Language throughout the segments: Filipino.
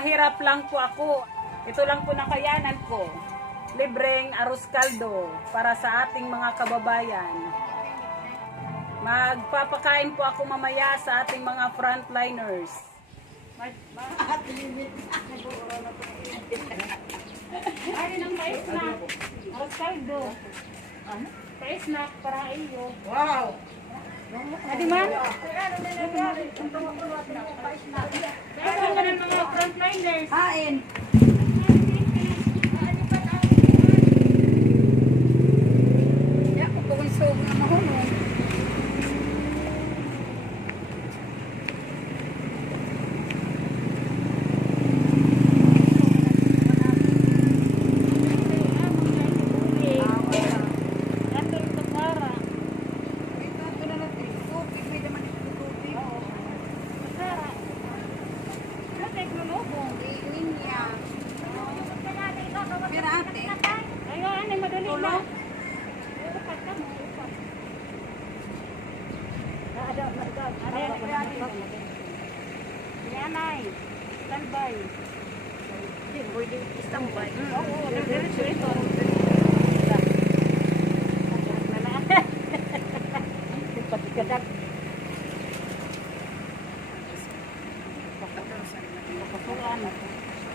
mahirap lang po ako. Ito lang po nakayanan ko. Libreng arroz caldo para sa ating mga kababayan. Magpapakain po ako mamaya sa ating mga frontliners. Ay, ng pa-snack. Arroz caldo. Pa-snack para iyo. Wow! Adi man? Kaya ka ng mga frontliners. Hain! Ya, kung pag-isog na mahunong. Yanay, standby. Hindi, pwede standby. Oo, diretso ito. Patikadag.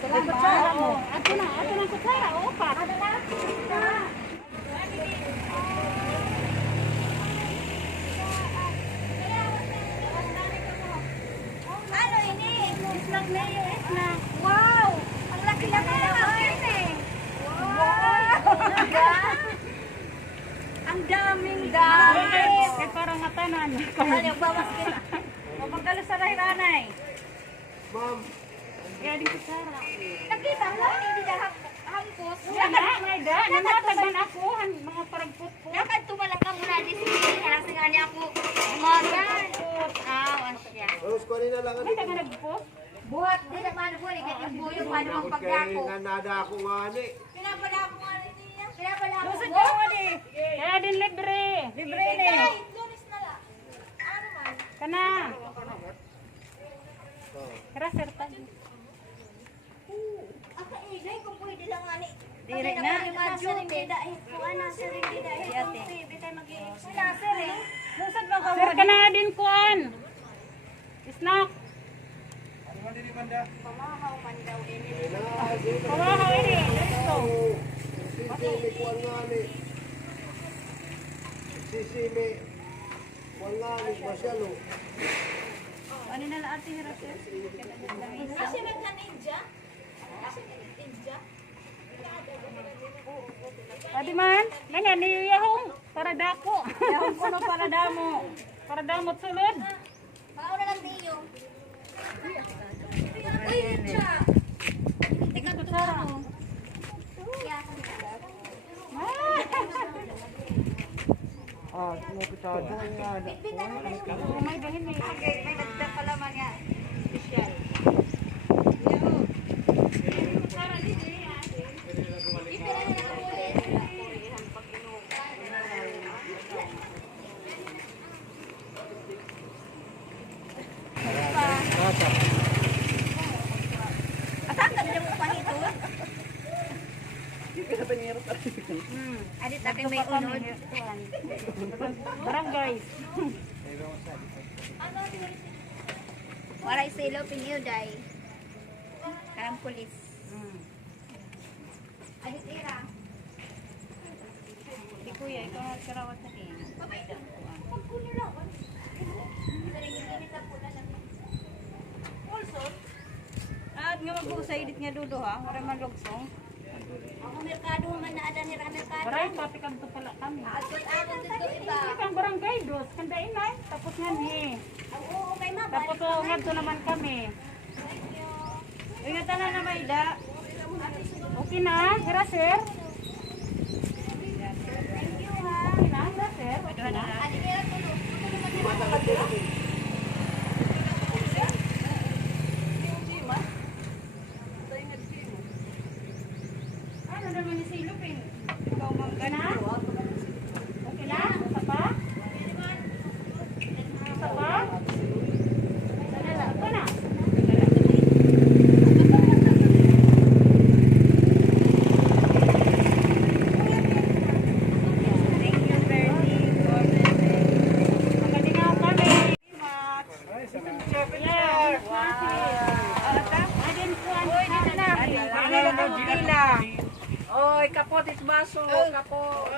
Kutsara mo. Ato na kutsara. O, pat. Ano ini? Snack na yun, snack. Wow! Ang laki-laki naman eh. Wow! Ang daming dami. Kaya parang matanan. Ano, bawas ka. Mapagkalo sa nanay. Ma'am, Kaya din kutsara. Nakita mo, hindi na hangkos. Wala, may da. Nanatagan ako. Mga paragpot po. Lakad tumalak ka muna di sini. Halasing nga niya ako. Umagan. Aw, asya. alos ko rin na lang. May taga nagpo. Buhat, di naman po. Ikat yung buyo. Paano ang pagyako? Kaya nanada ako nga ni. Pinapala ako nga rin niya. Pinapala ako. Lusod ka mo di. Kaya din libre. Libre ni. Lunis na lang. Ano man? Kana. Kira serta. Aka eh, dahil kung pwede lang nga ni. Diri na. Nasa rin bida eh. Kung ano, nasa rin bida eh. Kung pwede tayo mag-i-explain. Nasa rin. Lusod ba ka Sir, kana din kuan. Snack. Pamahaw man daw ini. Kawahaw ini. Dito. Sisimi ko nga ni. Sisimi. Wala ni masyalo. Ano na lang ate hirap sir? Kasi nagka-ninja? Kasi nagka-ninja? Adi man, ganyan ni yahong para dako. Yahong kuno para damo. Para damot sulod. Mauna lang niyo. Uy, ninja! Tika to mo. Ah, mo kita doon nga. May dahin eh. May nagda pala man nga. Special. Asan ka bilang upahito? Adit aking may unod. Barangay. Waray silo piniyuday. Karang pulis. Adit ira. Di kuya, ikaw nga karawat na eh. Pagkulo lang. Ginita po na lang. Also, At nga mag-usaydit nga dudo ha, maray man lugsong. ang merkado man na ada ni merkado. Maray, pati kanto pala kami. Agad dito iba. Hindi kang barangay dos, kanda inay. Tapos nga ni. Oo, kay mama. Tapos nga to naman kami. Ingatan na naman ida. Okay na, hira sir. Thank you ha. Okay na, hira sir. Okay na. Adi kaya tulog. Ano naman ni Silupin? Ikaw ma'am ka na? Okay na? Isa pa? Isa pa? Ito na. Oy, kapot is baso, kapot.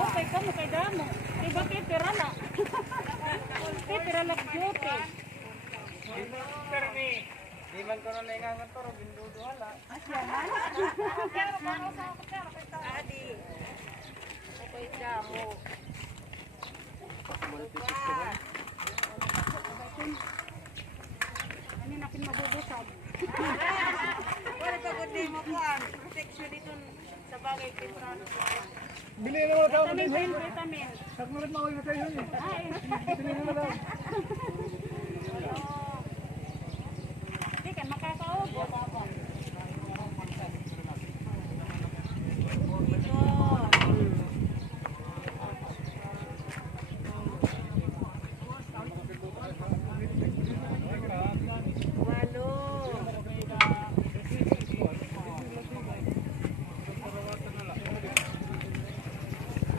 Okay, kamu kay damo. Iba kay pera na. Kay pera na beauty. Di man ko na naingangan to, bindudo hala. Ano natin mabubusag? Wala ka good name mo po. Protection dito sa bagay temprano. Bili na mga tao na Vitamin, vitamin. Sakmarit mawag na tayo yun. Ay, Bili na lang. di ka makakaubo.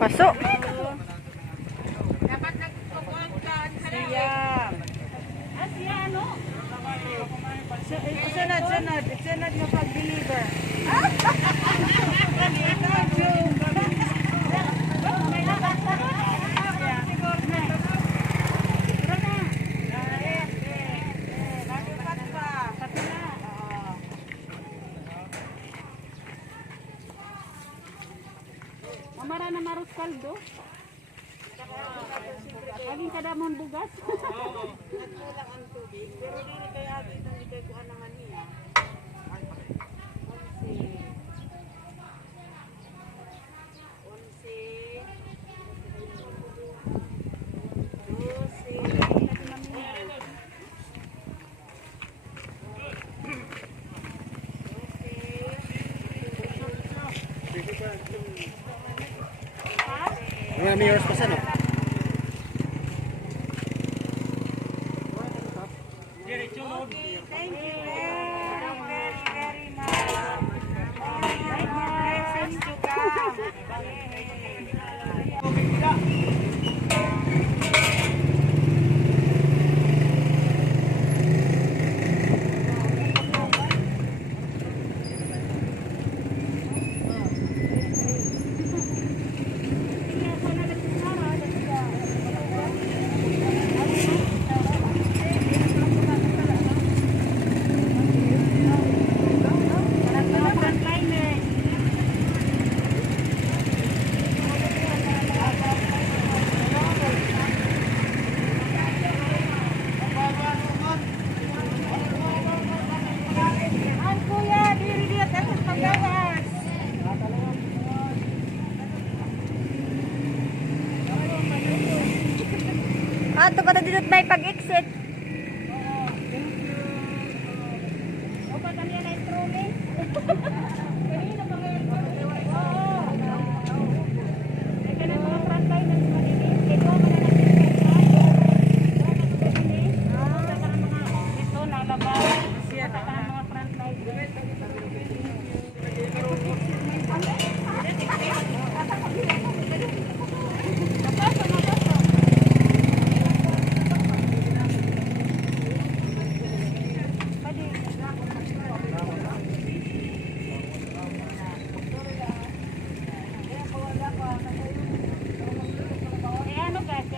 Pasok. Dapat nagkukuha ka. Ah, siya ano? Sunod mo pag-deliver. Mamara na marot kaldo. Aging kadamon bugas. Nagkulang ang tubig. Pero dili kay agi itong di kay kuha naman niya. Mga mayors pa sana. Thank you very, very much. More blessings to come. Ang kuya, diri diya tapos paggawas. Ato ka na dito may pag-exit. O pa kami na trolley. Kanina pa ngayon. Oo. Ay ka na mga frontline na malinis. Kaya doon ka na ito nalabas. Siya ka na mga frontline. Eh ano guys,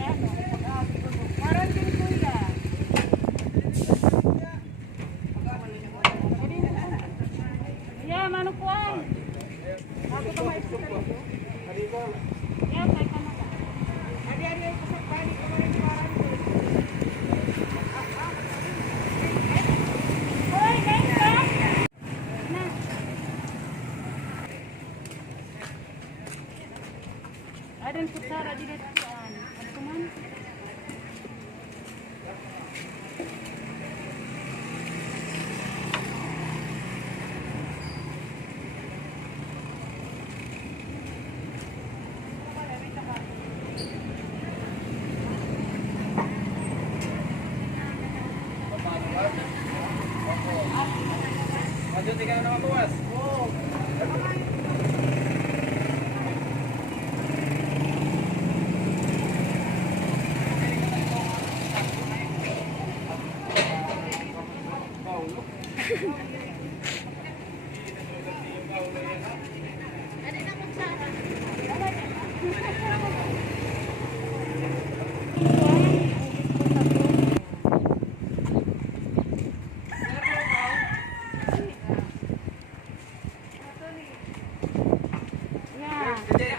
Yeah.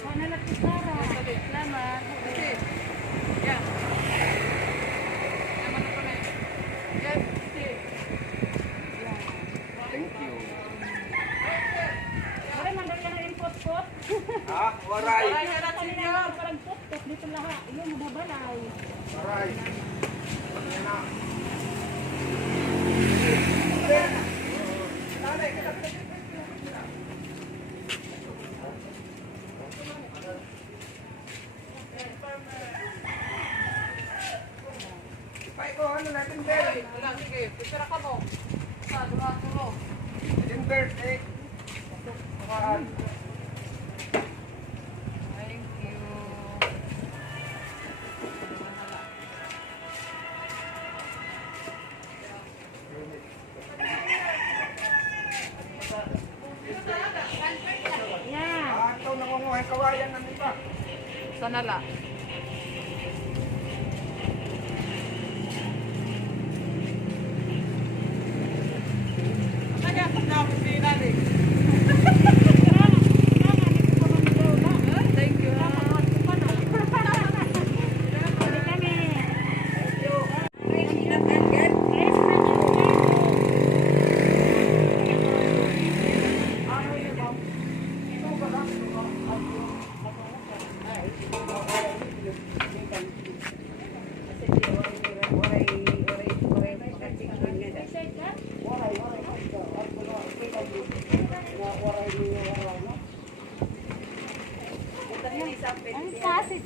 Sana lang si Sarah. Salamat. Waray, mandali yan ang impot-pot. Waray. Kanina parang pot-pot dito lahat. Yung mababalay. Waray. Ano natin, Bert? Sige, pipira ka mo. Sa dumato mo. Din, Bert, eh. Kumaan. Thank you. Yeah. Ito nangunguhay kawayan ng iba. Sana la. Kanya tapos ni Nani. Thank you. Ang kasi.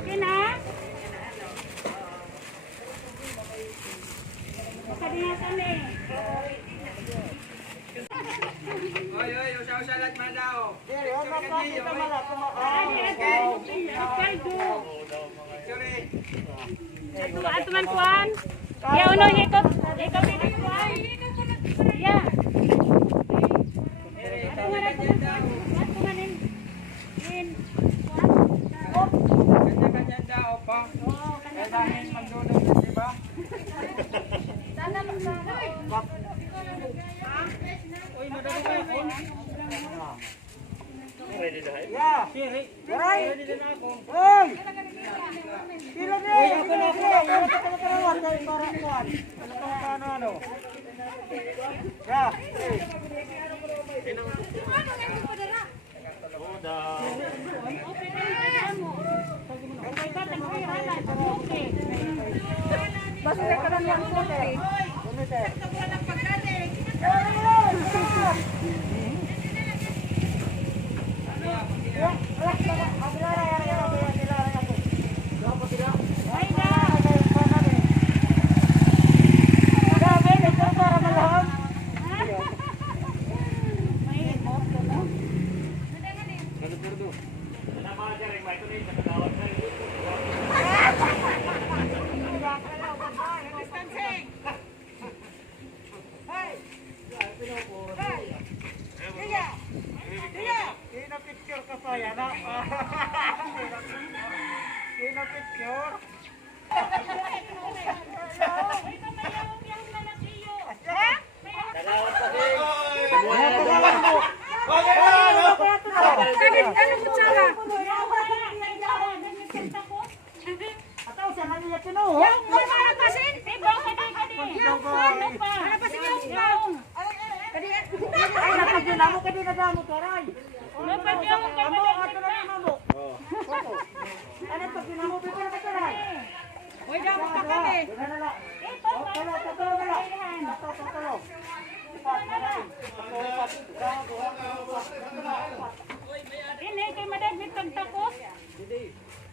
Okay na? Sabi nga kami. Ato man kuan. Ya uno ikot. Ikaw din kuan. Ya. Ato man ato man. Ato man in. Kuan. Kanya-kanya daw pa. Kaya dahil magdulog na, di ba? Sana magsana. Uy, madali ka ako. Ready na kayo? Yeah, siri. Ready na ako. Hoy! Sila na! Uy, ako na ako. Ako na para kuan. Ano? Yeah. Basura ka lang yan po eh. Picture ka pa yan, ha? Picture. Tagawat kasi. Ini kay madag ni tagtakos.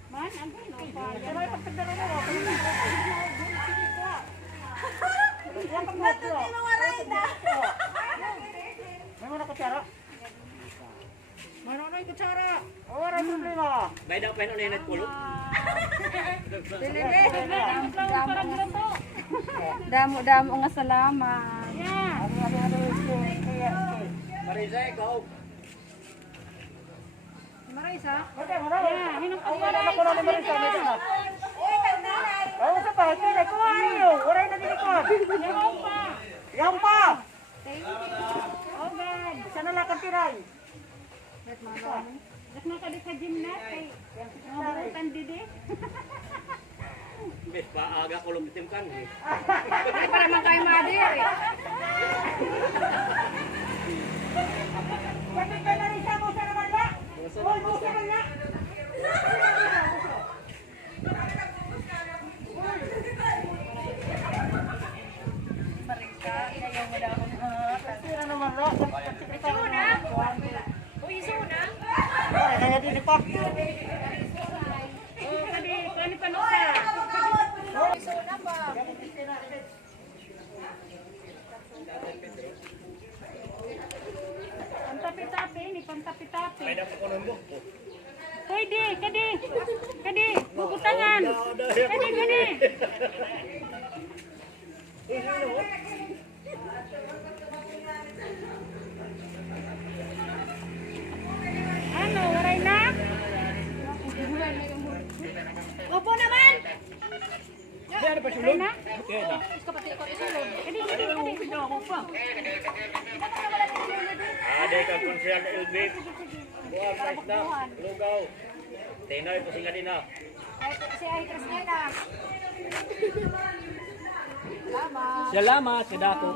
Man, ang gulo pa. Pero pagtagdaro mo, May mga kutsara? May kutsara? Wala problema. May daw pa yun ulit kulot. Damo nga salamat. Yeah. Marisa, ikaw. Marisa? Yeah, hinong Ako na ni Marisa, may dala. Ay, sa pa, sila ko ayo. Wala na dinikon. Yung pa. Yang pa. Oh God. Sana lang kang tiray. Dak na ka di ka gymnast kay mga burutan didi. Bes pa aga ko lumitim kan. Para man kayo madir eh. Bakit ka Marisa mo sa naman ba? Hoy, mo sa kanya. Sira naman lo. Suna. Uy, suna. Ay, kaya din pa. Oh, kani panusa. Pantapi-tapi ni pantapi-tapi. May daw pa ko ng book. Pwede, kadi, bubutangan. Kadi. Ano, waray na? Upo naman! Waray na? Kadi. Ade ka konsyal ka ilbit. Buang mais na. Lugaw. Tinoy po singa din na. Salamat sa dako.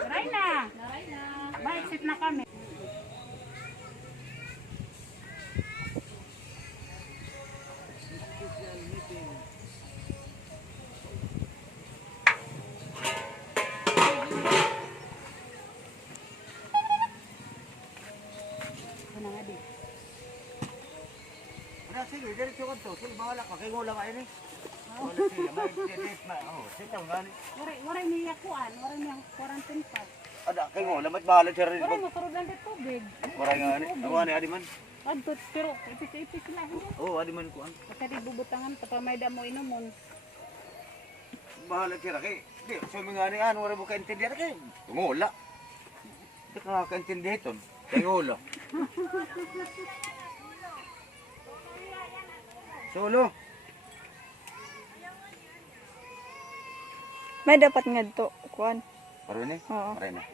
Waray na. Ba-exit na kami. Sige, diretso ka to. Sige, bahala ka. Kaya wala ka yun eh. Wala siya. May didit na. Oh, sitaw gani. Waray niya kuan, waray niya quarantine pa. Ada, kaya wala. Ba't bahala siya rin. Waray mo, karulan din tubig. Wala nga ni. Ako ni Adi man. Adto pero ipis-ipis lang. Oo, adi man kuan. Kasi di bubutangan papamay da mo inumon. Bahala kira kay. Di, so mga ni ano wala mo kaintindihan kay. Tungula. Di ka nga kaintindihan ton. Tungula. Solo. May dapat nga to, kuan. Paro ni? Oo. Maray na.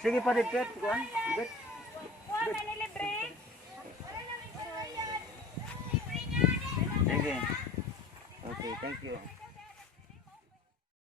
Sige pa dit kuan. Ibet. Kuha na ni libre. Sige. Okay, thank you.